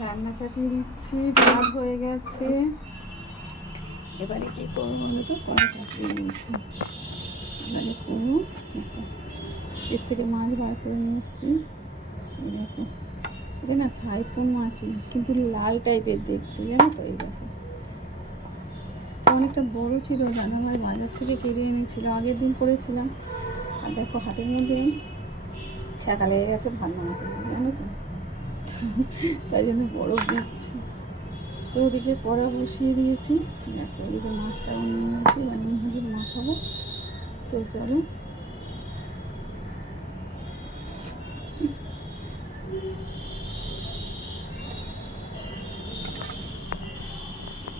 রান্না চাপিয়ে দিচ্ছি, ভাত হয়ে গেছে। এবারে কী করবো বলো তো, কড়া চাপিয়ে নিয়েছি। এবারে করবো, দেখো ফ্রিজ থেকে মাছ বার করে নিয়ে এসেছি। এই দেখো, এটা না সাইফোন মাছই, কিন্তু লাল টাইপের দেখতে, জানো তো। এই দেখো, অনেকটা বড় ছিল, জানা ভাই বাজার থেকে কিনে এনেছিল, আগের দিন করেছিলাম। আর দেখো হাতের মধ্যে ছ্যাঁকা লেগে গেছে ভাত বানাতে, জানো তো। তাই জন্য বরফ দিচ্ছি। তো ওদিকে কড়া বসিয়ে দিয়েছি, দেখো ওদিকে মাছটাও নিয়ে নিয়েছি, মানে হলুদ মাখাবো। তো চলো,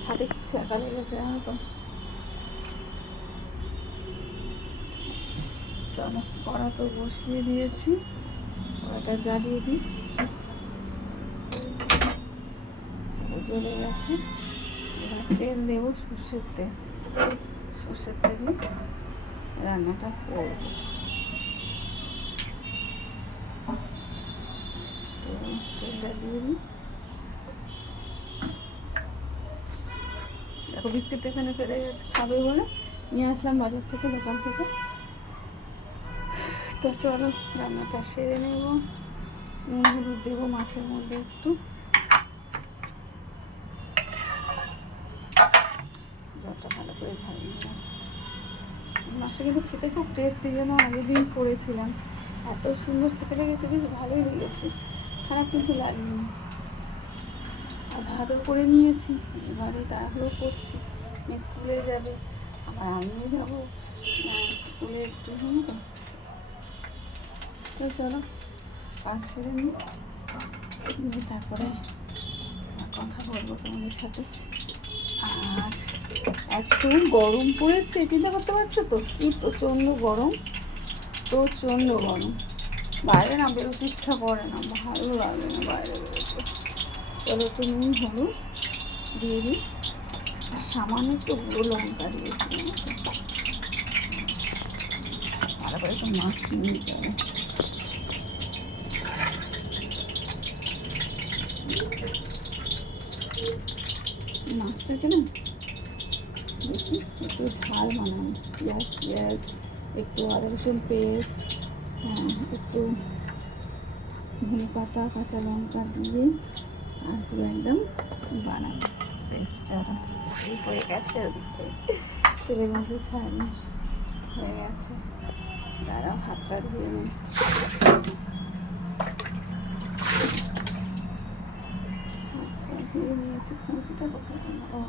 হাতে খুব ছ্যাঁকা লেগেছে, জানো তো। চলো, কড়া তো বসিয়ে দিয়েছি, কড়াটা জ্বালিয়ে দিই। চলো, জ্বলে গেছে। এবার তেল দেবো, সর্ষের তেল। সর্ষের তেলে রান্নাটা করবো। তো তেলটা দিয়ে দিই। দেখো বিস্কিটটা এখানে ফেলে গেছে, খাবে বলে নিয়ে আসলাম বাজার থেকে, দোকান থেকে। তো চলো রান্নাটা সেরে নেব। নুন হলুদ দেবো মাছের মধ্যে একটু, জলটা ভালো করে ঝালিয়ে নেব। মাছটা কিন্তু খেতে খুব টেস্টি, যেন আগের দিন করেছিলাম, এত সুন্দর খেতে লেগেছে, বেশ ভালোই লেগেছে, খারাপ কিন্তু লাগেনি। আর ভাতও করে নিয়েছি, এবারে তাড়াহুড়ো করছি, মেয়ে স্কুলে যাবে, আবার আমিও যাবো স্কুলে একটু, জানো তো। তো চলো কাজ সেরে নিই, তারপরে কথা বলবো তোমাদের সাথে। আর এত গরম পড়েছে, চিন্তা করতে পারছো তো, কি প্রচণ্ড গরম, প্রচণ্ড গরম। বাইরে না বেরোতে ইচ্ছা করে না, ভালো লাগে না বাইরে বেরোতে। চলো একটু নুন হলুদ দিয়ে দিই, আর সামান্য একটু গুঁড়ো লঙ্কা দিয়েছি। ভালো করে একটু মাছ নিয়ে যাবো। মাছটাকে না দেখি একটু ঝাল বানাবো, পেঁয়াজ একটু আদা রসুন পেস্ট, হ্যাঁ একটু ধনে পাতা কাঁচা লঙ্কা দিয়ে আর পুরো একদম বানাবো পেস্ট। যারা এই হয়ে গেছে, ওদিকে তেলের মধ্যে ছাড়ি হয়ে গেছে, যারা ভাতটা ধুয়ে নেই। ধুয়ে নিয়েছি, খুঁটিটা কোথায় গেল? ও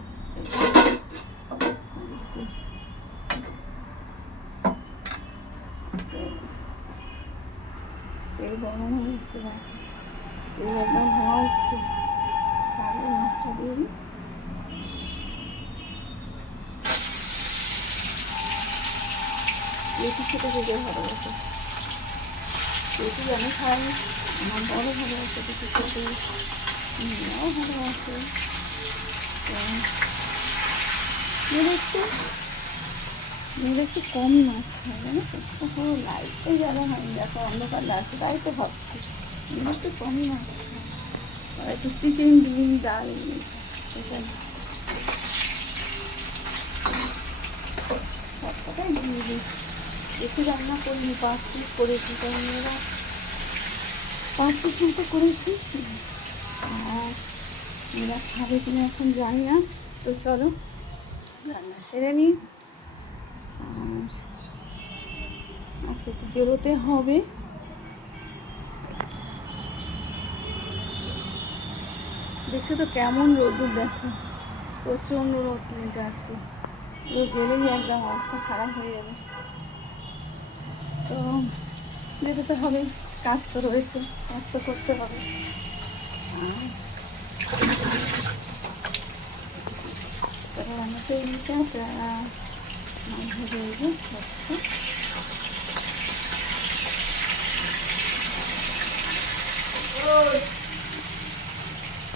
তেল গরম হয়ে এসছে, তেল একদম ধোঁয়া উঠছে। তাহলে মাছটা দিয়ে দিই। পেটি খেতে খেতে ভালোবাসে, পেটি আমি খাই, আমার বড় ভালোবাসে পেটি খেতে, মেয়েও ভালোবাসে। মেয়েরা একটু কমই মাছ খায়, জানো তো। পুরো লাইটে জ্বালা হয়নি, দেখো অন্ধকার লাগছে, তাই তো ভাবছি মেয়েরা একটু কমই মাছ খায়। আর একটু চিকেন ডিম ডাল সব কথাই দিয়ে দিই। বেশি রান্না করিনি, 5 পিস করেছি, কারণ মেয়েরা 5 পিস মতো করেছি। আর মেয়েরা খাবে কিনা এখন জানি না। তো চলো রান্না সেরে নিই। আর আজকে একটু বেরোতে হবে। দেখছো তো কেমন রোদ্দুর, দেখো প্রচণ্ড রোদ কিন্তু আজকে। রোদ গেলেই একদম অবস্থা খারাপ হয়ে যাবে। তো যেতে তো হবে, কাজ তো রয়েছে, কাজ তো করতে হবে। আর রান্না সেই নিতে মাছ ভেজে হচ্ছে।